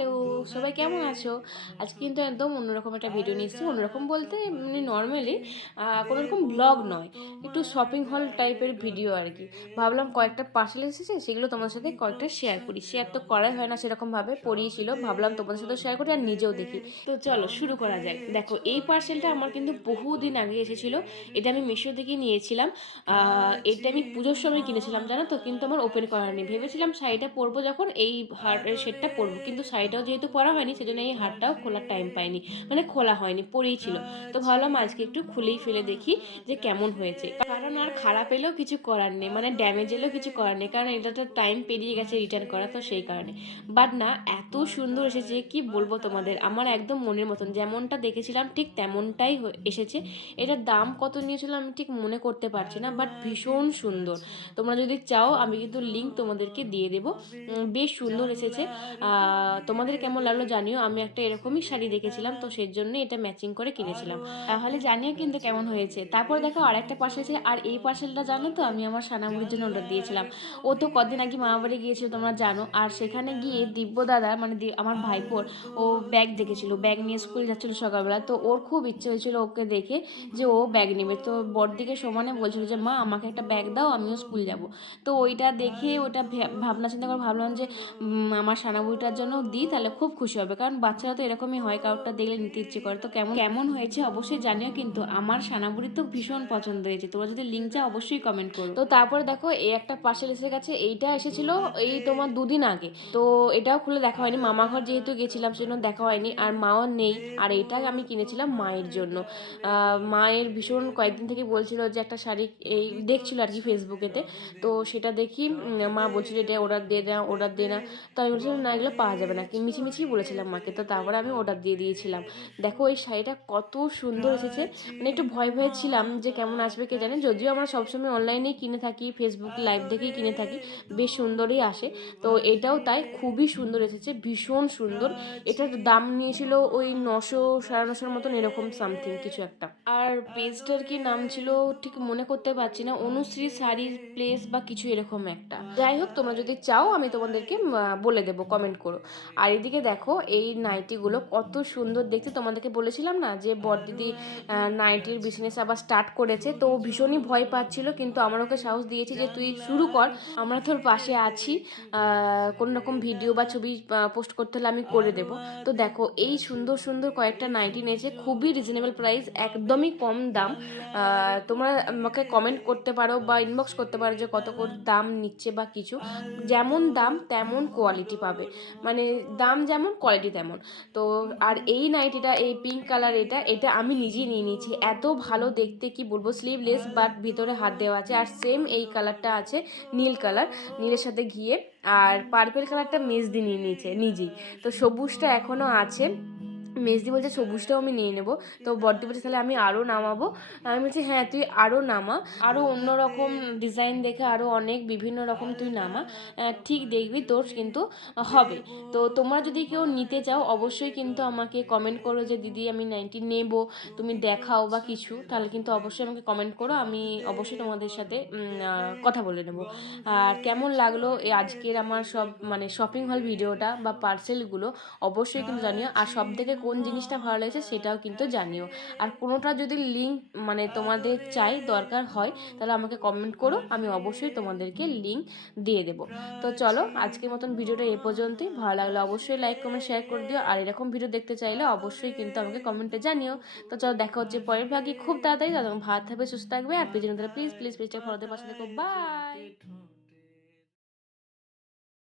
Hello, সবাই কেমন আছো? আজকে কিন্তু একদম অন্যরকম একটা ভিডিও নিচ্ছি অন্যরকম বলতে মানে নর্মালি কোনো রকম ব্লগ নয়, একটু শপিং হল টাইপের ভিডিও আর কি। ভাবলাম কয়েকটা পার্সেল এসেছে, সেগুলো তোমাদের সাথে কয়েকটা শেয়ার করি। শেয়ার তো করাই হয় না, সেরকমভাবে পড়িয়েছিল। ভাবলাম তোমাদের সাথে শেয়ার করি আর নিজেও দেখি। তো চলো, শুরু করা যাক। দেখো, এই পার্সেলটা আমার কিন্তু বহুদিন আগে এসেছিল। এটা আমি মিশো থেকে নিয়েছিলাম। এটা আমি পুজোর সময় কিনেছিলাম, জানো তো? কিন্তু আমার ওপেন করা নেই ভেবেছিলাম শাড়িটা পরবো যখন, এই হার্টের সেটটা পরবো। কিন্তু শাড়িটাও যেহেতু পরা হয়নি সেজন্য এই হারটাও খোলার টাইম পাইনি। মানে খোলা হয়নি পরেই ছিল। তো ভাবলাম আজকে একটু খুলেই ফেলে দেখি যে কেমন হয়েছে। কারণ আর খারাপ এলেও কিছু করার নেই মানে ড্যামেজ এলেও কিছু করার নেই কারণ এটা তো টাইম পেরিয়ে গেছে রিটার্ন করা তো সেই কারণে। বাট না এত সুন্দর এসেছে কি বলব তোমাদের? আমার একদম মনের মতন যেমনটা দেখেছিলাম ঠিক তেমনটাই এসেছে। এটার দাম কত নিয়েছিল আমি ঠিক মনে করতে পারছি না বাট ভীষণ সুন্দর। তোমরা যদি চাও আমি কিন্তু লিঙ্ক তোমাদেরকে দিয়ে দেবো। বেশ সুন্দর এসেছে। আহ, তোমাদের কেমন লাগল জানিও। আমি একটা এরকমই শাড়ি দেখেছিলাম, তো সেই জন্য এটা ম্যাচিং করে কিনেছিলাম। তাহলে জানিও কিন্তু কেমন হয়েছে। তারপর দেখো আরেকটা পার্সেল আছে, আর এই পার্সেলটা জানো তো, আমি আমার সানামুড়ির জন্য অর্ডার দিয়েছিলাম। ও তো কদিন আগে মামা বাড়ি গিয়েছিল, তোমরা জানো। আর সেখানে গিয়ে দিব্য দাদা মানে আমার ভাইপোর, ও ব্যাগ দেখেছিল। ব্যাগ নিয়ে স্কুল যাচ্ছিল সকালবেলা, তো ওর খুব ইচ্ছে হয়েছিল ওকে দেখে যে ও ব্যাগ নেবে। তো বড়দিকে সমানে বলছিল যে, মা, আমাকে একটা ব্যাগ দাও, আমিও স্কুল যাব। তো ওইটা দেখে ওটা ভাবনা চিন্তা করে ভাবলাম যে আমার সানাবুড়িটার জন্য দিই। তাহলে খুব খুশি হবে। কারণ বাচ্চারা তো এরকমই হয় কারোরটা দেখলে নিতে ইচ্ছে করে। তো কেমন কেমন হয়েছে অবশ্যই জানিও, কিন্তু আমার সানাবুড়ি তো ভীষণ পছন্দ হয়েছে। তোমরা যদি লিঙ্ক চাও, অবশ্যই কমেন্ট করো। তো তারপরে দেখো, এই একটা পার্সেল এসে গেছে। এইটা এসেছিল এই তোমার দুদিন আগে। তো এটাও খুলে দেখা হয়নি। মামা ঘর যেহেতু গেছিলাম, সেজন্য দেখা হয়নি। আর মাও নেই। আর এটা আমি কিনেছিলাম মায়ের জন্য। মায়ের ভীষণ কয়েকদিন থেকে বলছিল যে একটা শাড়ি এই দেখছিল আর কি ফেসবুকেতে তো সেটা দেখি মা বলছিল এটা অর্ডার দিয়ে না অর্ডার দিয়ে না তো আমি বলছিলাম, না, এগুলো পাওয়া যাবে না। কি মিছিমিছি বলেছিলাম মাকে তো তারপরে আমি অর্ডার দিয়ে দিয়েছিলাম। দেখো, এই শাড়িটা কত সুন্দর এসেছে। মানে একটু ভয় ভয়ে ছিলাম যে কেমন আসবে কে জানে, যদিও আমরা সবসময় অনলাইনেই কিনে থাকি ফেসবুক লাইভ দেখেই কিনে থাকি, বেশ সুন্দরই আসে। তো এটাও তাই, খুবই সুন্দর এসেছে, ভীষণ সুন্দর। এটার দাম নিয়েছিল ওই নশো, সাড়ে নশোর মতন এরকম সামথিং কিছু একটা। আর পেজটার কি নাম ছিল, ঠিক মনে করতে পারছি না, অনুশ্রী শাড়ির প্লেস বা কিছু এরকম একটা। যাই হোক, তোমরা যদি চাও, আমি তোমাদেরকে বলে দেবো কমেন্ট করো। আর এদিকে দেখো, এই নাইটিগুলো কত সুন্দর দেখতে। তোমাদেরকে বলেছিলাম না যে বড়দিদি নাইটির বিজনেস আবার স্টার্ট করেছে, তো ভীষণই ভয় পাচ্ছিল, কিন্তু আমার ওকে সাহস দিয়েছি যে তুই শুরু কর। আমরা তোর পাশে আছি কোনো রকম ভিডিও বা ছবি পোস্ট করতে হলে আমি করে দেবো। তো দেখো, এই সুন্দর সুন্দর কয়েকটা নাইটি নিয়েছে, খুবই রিজনেবল প্রাইস একদমই কম দাম। তোমরা আমাকে কমেন্ট করতে পারো বা ইনবক্স করতে পারো যে কত দাম নিচ্ছে বা কিছু। যেমন দাম, তেমন কোয়ালিটি পাবে। মানে দাম যেমন কোয়ালিটি তেমন। তো আর এই নাইটিটা, এই পিঙ্ক কালার এটা এটা আমি নিজেই নিয়ে নিয়েছি। এত ভালো দেখতে, কি বলব স্লিভলেস বাট ভিতরে হাত দেওয়া আছে। আর সেম এই কালারটা আছে, নীল কালার নীলের সাথে ঘিয়ে। আর পার্পেল কালারটা মেজদি নিয়ে নিয়েছে, নিজেই। তো সবুজটা এখনও আছে। মেজদি বলছে, সবুজটাও আমি নিয়ে নেব। তো বড়দি বলছে, তাহলে আমি আরও নামাবো। আমি বলছি হ্যাঁ তুই আরও নামা। আরও অন্য রকম ডিজাইন দেখে আরও অনেক বিভিন্ন রকম তুই নামা। ঠিক দেখবি তোর কিন্তু হবে। তো তোমরা যদি কেউ নিতে চাও, অবশ্যই কিন্তু আমাকে কমেন্ট করো যে, দিদি, আমি নাইনটি নেব, তুমি দেখাও বা কিছু। তাহলে কিন্তু অবশ্যই আমাকে কমেন্ট করো, আমি অবশ্যই তোমাদের সাথে কথা বলে নেব। আর কেমন লাগল এই আজকের আমার সব মানে শপিং হল ভিডিওটা বা পার্সেলগুলো অবশ্যই কিন্তু জানিও। আর সব থেকে কোন জিনিসটা ভালো লেগেছে সেটাও কিন্তু জানিও। আর কোনোটা যদি লিঙ্ক মানে তোমাদের চাই দরকার হয়, তাহলে আমাকে কমেন্ট করো, আমি অবশ্যই তোমাদেরকে লিঙ্ক দিয়ে দেবো। তো চলো, আজকের মতন ভিডিওটা এ পর্যন্তই। ভালো লাগলে অবশ্যই লাইক কমেন্ট শেয়ার করে দিও। আর এরকম ভিডিও দেখতে চাইলে অবশ্যই কিন্তু আমাকে কমেন্টে জানিও। তো চলো, দেখা হচ্ছে পরের ভাগে। খুব তাড়াতাড়ি তখন ভাত থাকবে, সুস্থ থাকবে। আর পেজের প্লিজ প্লিজ পেজটা ফলোতে পাশে দেখো বাই